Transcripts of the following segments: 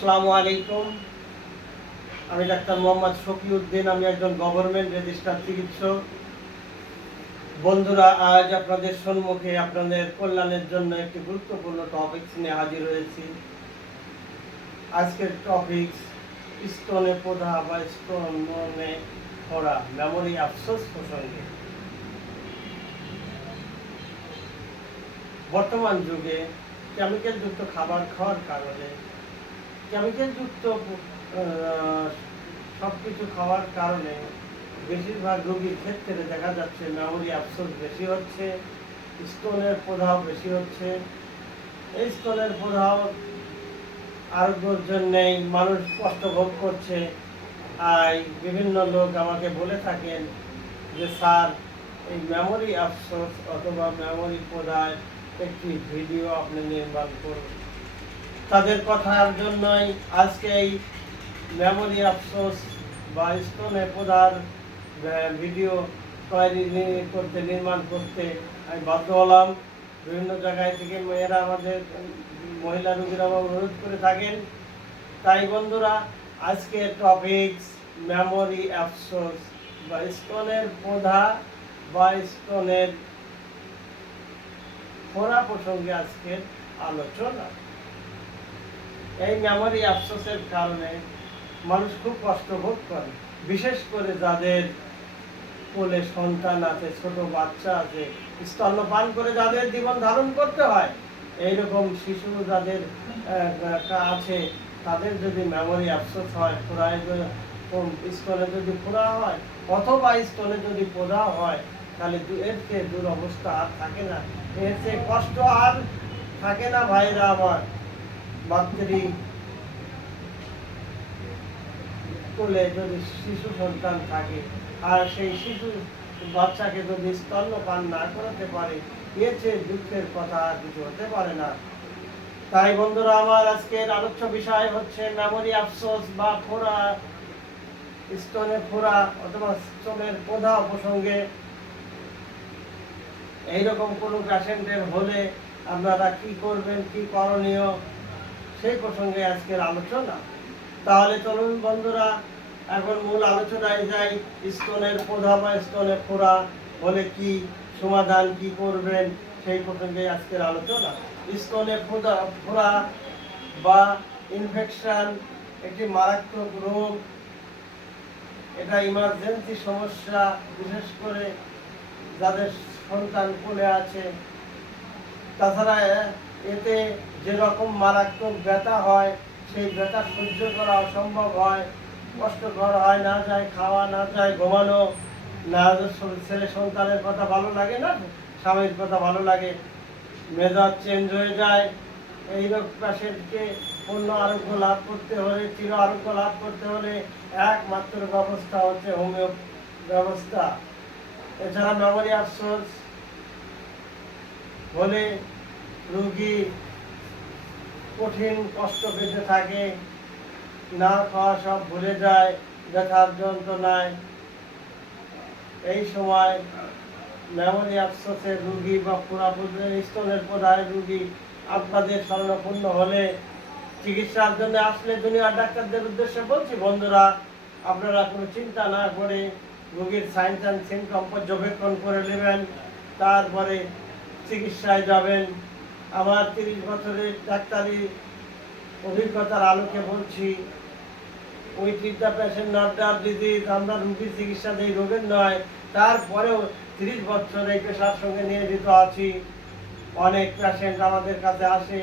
আসসালামু আলাইকুম। আমি ডাক্তার মোহাম্মদ শফিউদ্দিন। আমি একজন গভর্নমেন্ট রেজিস্টার্ড চিকিৎসক। বন্ধুরা, আজ আপনাদের সম্মুখে আপনাদের কল্যাণের জন্য একটি গুরুত্বপূর্ণ টপিকস নিয়ে হাজির হয়েছি। আজকের টপিকস স্তনে প্রদাহ বা স্তনে পড়া, মেমোরি আফসোস প্রসঙ্গে। বর্তমান যুগে কেমিক্যালযুক্ত খাবার খাওয়ার কারণে, কেমিক্যালযুক্ত সব কিছু খাওয়ার কারণে বেশিরভাগ রোগীর ক্ষেত্রে দেখা যাচ্ছে মেমোরি আফসোস বেশি হচ্ছে, স্তনের প্রদাহ বেশি হচ্ছে। এই স্তনের প্রদাহ আরোগ্যের জন্যেই মানুষ কষ্ট ভোগ করছে। আর বিভিন্ন লোক আমাকে বলে থাকেন যে স্যার, এই মেমোরি আফসোস অথবা মেমোরি প্রদাহ একটি ভিডিও আপনি নির্মাণ করুন। তাদের কথার জন্যই আজকে এই মেমোরি আফসোস বা স্তনে প্রদাহ ভিডিও নির্মাণ করতে আমি বাধ্য হলাম। বিভিন্ন জায়গায় থেকে মেয়েরা আমাদের মহিলা রোগীরা অনুরোধ করে থাকেন। তাই বন্ধুরা, আজকে টপিকস মেমোরি আফসোস বা স্তনের প্রদাহ বা স্তনের ফোড়া প্রসঙ্গে আজকের আলোচনা। এই মেমোরি আফসোসের কারণে মানুষ খুব কষ্ট ভোগ করে, বিশেষ করে যাদের কোলে সন্তান আছে, ছোট বাচ্চা আছে, স্তন্যপান করে যাদের জীবন ধারণ করতে হয়, এইরকম শিশু যাদের আছে, তাদের যদি মেমোরি আফসোস হয়, স্তনে যদি ফোড়া হয় অথবা স্তনে যদি প্রদাহ হয়, তাহলে এর চেয়ে দুরবস্থা আর থাকে না, এর চেয়ে কষ্ট আর থাকে না। ভাইরা আমার, মাতৃ কোলে যদি শিশু সন্তান থাকে আর সেই শিশু বাচ্চাকে যদি স্তন্যপান না করাতে পারে, এর চেয়ে দুঃখের কথা আর কিছু হতে পারে না। তাই বন্ধুরা আমার, আজকের আলোচ্য বিষয় হচ্ছে মেমোরি আফসোস বা ফোড়া, স্তনের ফোড়া অথবা স্তনের প্রদাহ প্রসঙ্গে। এইরকম কোনো পেশেন্টের হলে আপনারা কি করবেন, কি করণীয়, সেই প্রসঙ্গে আজকের আলোচনা। তাহলে চলুন বন্ধুরা, এখন মূল আলোচনায় যাই। স্তনের প্রদাহ বা স্তনে ফোড়া হলে কি সমাধান, কি করবেন, সেই প্রসঙ্গে আজকের আলোচনা। স্তনে ফোড়া বা ইনফেকশন একটি মারাত্মক রোগ। এটা ইমার্জেন্সি সমস্যা, বিশেষ করে যাদের সন্তান কোলে আছে। তাছাড়া এতে যেরকম মারাত্মক ব্যথা হয়, সেই ব্যথা সহ্য করা অসম্ভব হয়, কষ্টকর হয়, না যায় খাওয়া, না যায় ঘুমানো, না ছেলে সন্তানের কথা ভালো লাগে, না স্বামীর কথা ভালো লাগে, মেজাজ চেঞ্জ হয়ে যায়। এই রোগ পেশেন্টকে পূর্ণ আরোগ্য লাভ করতে হলে, চির আরোগ্য লাভ করতে হলে একমাত্র ব্যবস্থা হচ্ছে হোমিও ব্যবস্থা। এছাড়া মেমোরি আফসোস হলে রোগী কঠিন কষ্ট পেতে থাকে, না খাওয়া সব ভুলে যায় ব্যথার যন্ত্রণায়। এই সময় মেমোরি আফসোসের রোগী বা স্তনের প্রদাহের রোগী আপনাদের শরণাপন্ন হলে, চিকিৎসার জন্য আসলে দুনিয়ার ডাক্তারদের উদ্দেশ্যে বলছি, বন্ধুরা আপনারা কোনো চিন্তা না করে রোগীর সাইন্স অ্যান্ড সিমটম পর্যবেক্ষণ করে নেবেন, তারপরে চিকিৎসায় যাবেন। আমার 30 বছরের ডাক্তারি অভিজ্ঞতার আলোকে বলছি, we treat the patient not the disease. আমরা রোগীর চিকিৎসা দিই, রোগের নয়। তারপরেও 30 বছর এই পেশার সঙ্গে নিয়োজিত আছি। অনেক পেশেন্ট আমাদের কাছে আসে,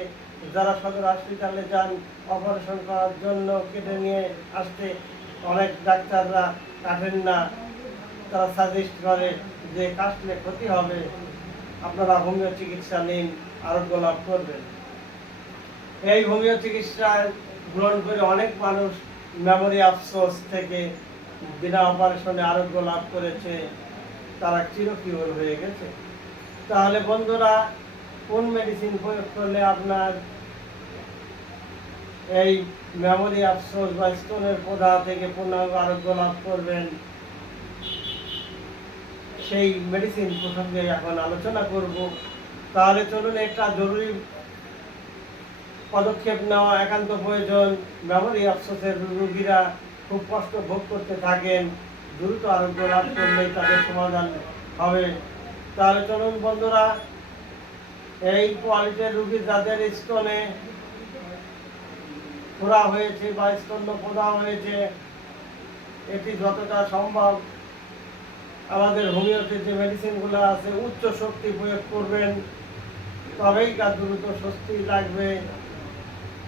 যারা সদর হসপিটালে যান অপারেশন করার জন্য, কেটে নিয়ে আসতে অনেক ডাক্তাররা কাটেন না। তারা সাজেস্ট করে যে কাটলে ক্ষতি হবে, আপনারা হোমিও চিকিৎসা নিন, আরোগ্য লাভ করবেন। এই হোমিও চিকিৎসা গ্রহণ করে অনেক মানুষ মেমোরি আফসোস থেকে বিনা অপারেশনে আরোগ্য লাভ করেছে, তারা চিরকিওর হয়ে গেছে। তাহলে বন্ধুরা, কোন মেডিসিন প্রয়োগ করলে আপনার এই মেমোরি আফসোস বা স্তনের প্রদাহ থেকে পূর্ণাঙ্গ আরোগ্য লাভ করবেন, সেই মেডিসিন প্রসঙ্গে এখন আলোচনা করব। তাহলে চলুন একটা জরুরি পদক্ষেপ নেওয়া একান্ত প্রয়োজন। মেমোরি আফসোসের রোগীরা খুব কষ্ট ভোগ করতে থাকেন, দ্রুত আরোগ্য লাভ করলে তাদের সমাধান হবে। তাহলে চলুন বন্ধুরা, এই কোয়ালিটির রোগী যাদের স্তনে ফোড়া হয়েছে বা স্তন্য ফোড়া হয়েছে, এটি যতটা সম্ভব আমাদের হোমিওপ্যাথি যে মেডিসিনগুলো আছে উচ্চ শক্তি প্রয়োগ করবেন, তবেই তার দ্রুত স্বস্তি লাগবে।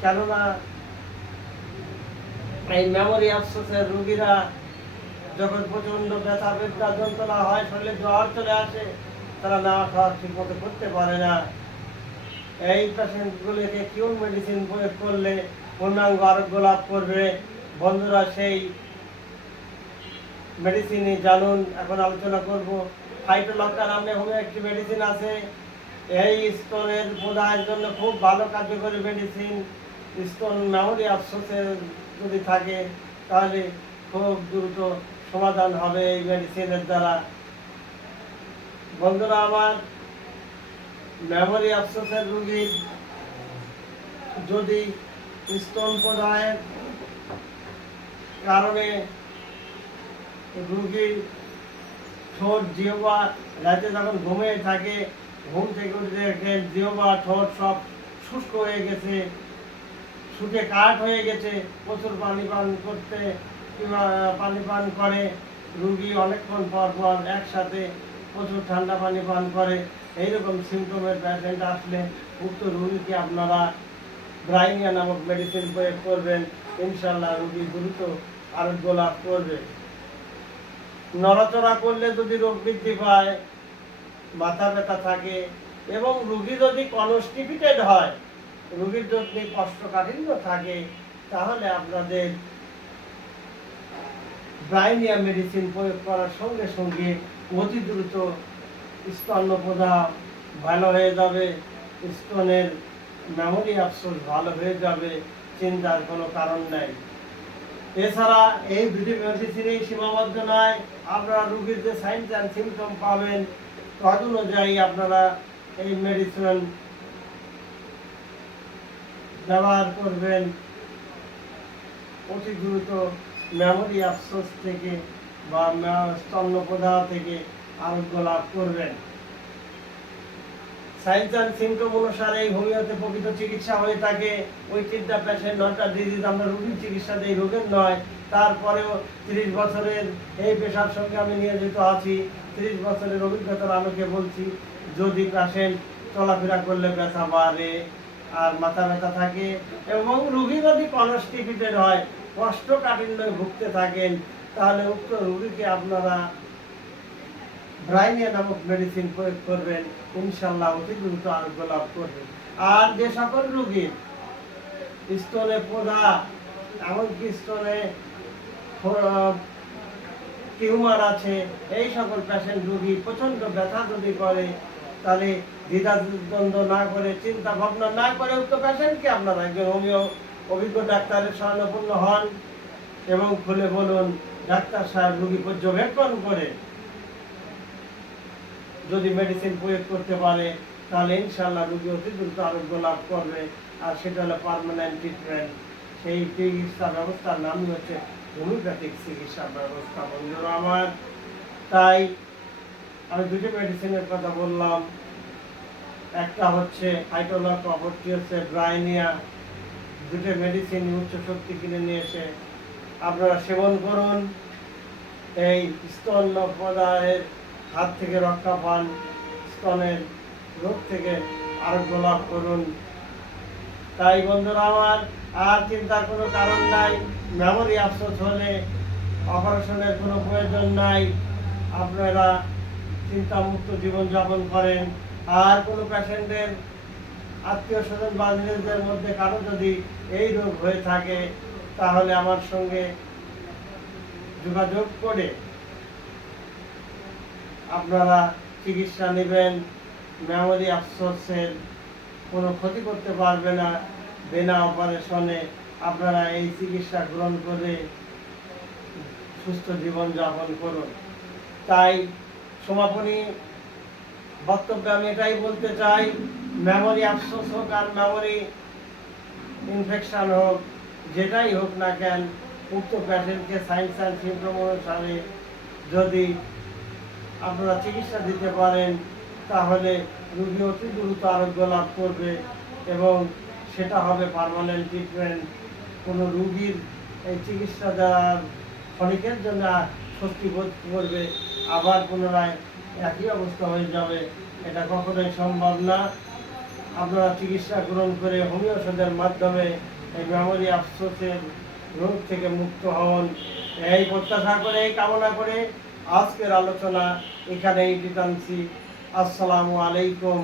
কেননা এই মেমোরি আফসোসের রোগীরা যখন প্রচন্ড ব্যথা বেদনা যন্ত্রণা হয়, শরীরে জ্বর চলে আসে, তারা না খাওয়া ঠিক মতো করতে পারে না। এই পেশেন্টগুলিকে কিউর মেডিসিন প্রয়োগ করলে পূর্ণাঙ্গ আরোগ্য লাভ করবে। বন্ধুরা, সেই মেডিসিনই জানুন। এখন আলোচনা করব ফাইটোলক্কা নামে হোমিও একটি মেডিসিন আছে। এই স্তনের প্রদাহের জন্য খুব ভালো কার্যকরী মেডিসিন। স্তন মেমোরি আফসোসের যদি থাকে তাহলে খুব দ্রুত সমাধান হবে এই মেডিসিনের দ্বারা। বন্ধুরা আমার, মেমোরি আফসোসের রোগীর যদি স্তন প্রদাহের কারণে রোগীর ঠোঁট জিহ্বা রাতে যখন ঘুমিয়ে থাকে, ঘুম থেকে উঠে দেখেন জিহ্বা ঠোঁট সব শুষ্ক হয়ে গেছে, শুকে কাঠ হয়ে গেছে, প্রচুর পানি পান করতে কিংবা পানি পান করে, রুগী অনেকক্ষণ পর পর একসাথে প্রচুর ঠান্ডা পানি পান করে, এইরকম সিমটমের পেশেন্ট আসলে উক্ত রুগীকে আপনারা ব্রাইনিয়া নামক মেডিসিন প্রয়োগ করবেন। ইনশাল্লাহ রুগী দ্রুত আরোগ্য লাভ করবে। নড়াচড়া করলে যদি রোগ বৃদ্ধি পায়, মাথা ব্যথা থাকে এবং রুগী যদি কনস্টিপেটেড হয়, রোগীর যদি কোষ্ঠকাঠিন্য থাকে, তাহলে আপনাদের ব্রাইনিয়া মেডিসিন প্রয়োগ করার সঙ্গে সঙ্গে অতি দ্রুত স্তন্য প্রদাহ ভালো হয়ে যাবে, স্তনের মেমোরি আফসোস ভালো হয়ে যাবে, চিন্তার কোনো কারণ নাই। এছাড়া এই দুটি মেডিসিনেই সীমাবদ্ধ নয়, আপনারা রোগীর যে সাইনস অ্যান্ড সিমটম পাবেন তদ অনুযায়ী আপনারা এই মেডিসিন ব্যবহার করবেন। অতি দ্রুত মেমোরি আফসোস থেকে বা স্তন্য প্রদাহ থেকে আরোগ্য লাভ করবেন। সাইন্স অ্যান্ড সিমটম অনুসারে এই হোমিওতে প্রকৃত চিকিৎসা হয়ে থাকে। With the patient not the disease, আমরা রোগীর চিকিৎসা দিই, রোগের নয়। তারপরেও 30 বছরের এই পেশার সঙ্গে আমি নিয়োজিত আছি। 30 বছরের অভিজ্ঞতার আলোকে বলছি, যদি পেশেন্ট চলাফেরা করলে ব্যথা বাড়ে আর মাথা ব্যথা থাকে এবং রোগী যদি কনস্টিপেটেড হয়, কোষ্ঠকাঠিন্য ভুগতে থাকেন, তাহলে উক্ত রোগীকে আপনারা ব্রাইনিয়া নামক মেডিসিন প্রয়োগ করবেন। ইনশাল্লাহ অতি দ্রুত আরোগ্য লাভ করবেন। আর যে সকল রোগীর স্তনে প্রদাহ, এমনকি স্তনে টিউমার আছে, এই সকল পেশেন্ট রোগী প্রচন্ড ব্যথা যদি করে, তাহলে দ্বিধাদ্বন্দ্ব না করে, চিন্তা ভাবনা না করে উক্ত পেশেন্টকে আপনারা একজন হোমিও অভিজ্ঞ ডাক্তারের শরণাপন্ন হন এবং খুলে বলুন, ডাক্তার সাহেব রোগী পর্যবেক্ষণ করে যদি মেডিসিন প্রয়োগ করতে পারে, তাহলে ইনশাল্লাহ রোগী অতি দ্রুত আরোগ্য লাভ করবে। আর সেটা হলো পার্মানেন্ট ট্রিটমেন্ট। সেই চিকিৎসা ব্যবস্থার নামই হচ্ছে হোমিওপ্যাথিক চিকিৎসা ব্যবস্থা। বন্ধুরা আমার, তাই আমি দুটি মেডিসিনের কথা বললাম, একটা হচ্ছে ফাইটোলক্কা, অপরটি হচ্ছে ব্রাইনিয়া। দুটো মেডিসিন উচ্চ শক্তি কিনে নিয়ে এসে আপনারা সেবন করুন। এই স্তন্য প্রদাহের হাত থেকে রক্ষা পান, স্তনের রোগ থেকে আরোগ্য লাভ করুন। তাই বন্ধুরা আমার, আর চিন্তার কোনো কারণ নাই। মেমোরি আফসোস হলে অপারেশনের কোনো প্রয়োজন নাই, আপনারা চিন্তামুক্ত জীবনযাপন করেন। আর কোনো পেশেন্টের আত্মীয় স্বজন বা নিজেদের মধ্যে কারো যদি এই রোগ হয়ে থাকে, তাহলে আমার সঙ্গে যোগাযোগ করে আপনারা চিকিৎসা নেবেন। মেমোরি আফসোসের কোনো ক্ষতি করতে পারবে না। বিনা অপারেশনে আপনারা এই চিকিৎসা গ্রহণ করে সুস্থ জীবনযাপন করুন। তাই সমাপনী বক্তব্যে আমি এটাই বলতে চাই, মেমোরি আফসোস হোক আর মেমোরি ইনফেকশন হোক, যেটাই হোক না কেন, উক্ত পেশেন্টকে সায়েন্স অ্যান্ড সিমটম অনুসারে যদি আপনারা চিকিৎসা দিতে পারেন, তাহলে রোগী অতি দ্রুত আরোগ্য লাভ করবে এবং সেটা হবে পার্মানেন্ট ট্রিটমেন্ট। কোনো রোগীর এই চিকিৎসা দেওয়ার ক্ষণিকের জন্য স্বস্তি বোধ করবে, আবার পুনরায় একই অবস্থা হয়ে যাবে, এটা কখনোই সম্ভব না। আপনারা চিকিৎসা গ্রহণ করে হোমিও ওষুধের মাধ্যমে এই মেমোরি আফসোসের রোগ থেকে মুক্ত হন, এই প্রত্যাশা করে, এই কামনা করে আজকের আলোচনা এখানেই টানছি। আসসালামু আলাইকুম।